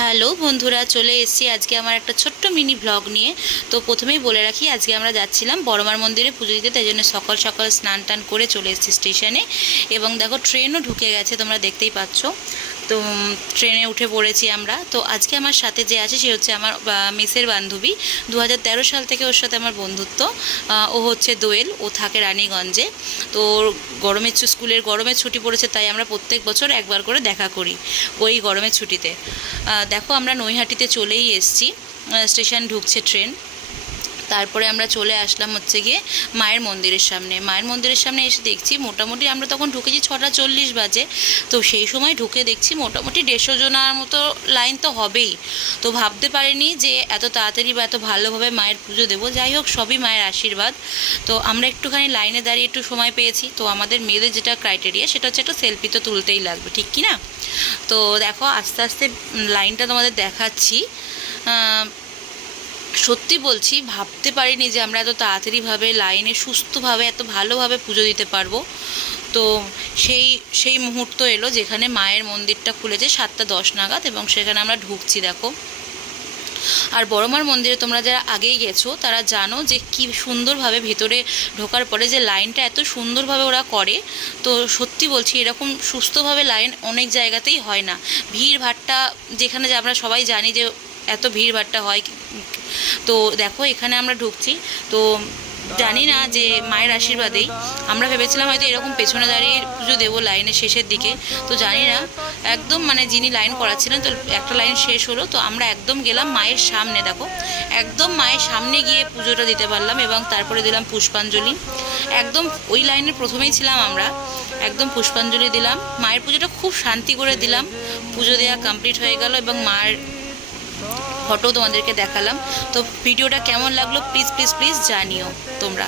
Hello বন্ধুরা, চলে এসেছি আজকে আমার একটা ছোট্ট মিনি ব্লগ নিয়ে। তো প্রথমেই বলে রাখি, আজকে আমরা যাচ্ছিলাম বড়মার মন্দিরে পুজো দিতে, তাই জন্য সকাল সকাল স্নান টান করে চলে এসেছি স্টেশনে। এবং দেখো ট্রেনও ঢুকে গেছে, তোমরা দেখতেই পাচ্ছ। তো ট্রেনে উঠে পড়েছি আমরা। তো আজকে আমার সাথে যে আছে সে হচ্ছে আমার মেসের বান্ধবী। 2013 সাল থেকে ওর সাথে আমার বন্ধুত্ব। ও হচ্ছে দোয়েল, ও থাকে রানীগঞ্জে। তো স্কুলের গরমের ছুটি পড়েছে, তাই আমরা প্রত্যেক বছর একবার করে দেখা করি ওই গরমের ছুটিতে। দেখো আমরা নৈহাটিতে চলেই এসেছি, স্টেশন ঢুকছে ট্রেন। তারপরে আমরা চলে আসলাম হচ্ছে গিয়ে মায়ের মন্দিরের সামনে। মায়ের মন্দিরের সামনে এসে দেখছি মোটামুটি, আমরা তখন ঢুকেছি 6:40 বাজে। তো সেই সময় ঢুকে দেখছি মোটামুটি 150 জনের মতো লাইন তো হবেই। তো ভাবতে পারিনি যে এত তাড়াতাড়ি বা এত ভালোভাবে মায়ের পুজো দেবো। যাই হোক, সবই মায়ের আশীর্বাদ। তো আমরা একটুখানি লাইনে দাঁড়িয়ে একটু সময় পেয়েছি। তো আমাদের মেয়েদের যেটা ক্রাইটেরিয়া সেটা হচ্ছে একটু সেলফি তো তুলতেই লাগবে, ঠিক কি না? তো দেখো আস্তে আস্তে লাইনটা তোমাদের দেখাচ্ছি। সত্যি বলছি, ভাবতে পারিনি যে আমরা এত তাড়াতাড়িভাবে লাইনে সুস্থভাবে এত ভালোভাবে পুজো দিতে পারবো। তো সেই সেই মুহূর্ত এলো যেখানে মায়ের মন্দিরটা খুলেছে 7:10 নাগাদ, এবং সেখানে আমরা ঢুকছি দেখো। আর বড়মার মন্দিরে তোমরা যারা আগেই গেছো তারা জানো যে কি সুন্দরভাবে ভেতরে ঢোকার পরে যে লাইনটা এত সুন্দরভাবে ওরা করে। তো সত্যি বলছি, এরকম সুস্থভাবে লাইন অনেক জায়গাতেই হয় না। ভিড় ভাট্টা যেখানে যে আমরা সবাই জানি যে এত ভিড় ভাট্টা হয়। তো দেখো এখানে আমরা ঢুকছি। তো জানি না যে মায়ের আশীর্বাদেই আমরা ভেবেছিলাম হয়তো এরকম পেছনে দাঁড়িয়ে পুজো দেবো লাইনের শেষের দিকে। তো জানি না, একদম মানে যিনি লাইন করাচ্ছিলেন, তো একটা লাইন শেষ হলো, তো আমরা একদম গেলাম মায়ের সামনে। দেখো একদম মায়ের সামনে গিয়ে পুজোটা দিতে পারলাম, এবং তারপরে দিলাম পুষ্পাঞ্জলি। একদম ওই লাইনের প্রথমেই ছিলাম আমরা, একদম পুষ্পাঞ্জলি দিলাম। মায়ের পুজোটা খুব শান্তি করে দিলাম। পুজো দেওয়া কমপ্লিট হয়ে গেল, এবং মায়ের ফটো তোমাদেরকে দেখালাম। তো ভিডিওটা কেমন লাগলো প্লিজ প্লিজ প্লিজ জানিও তোমরা।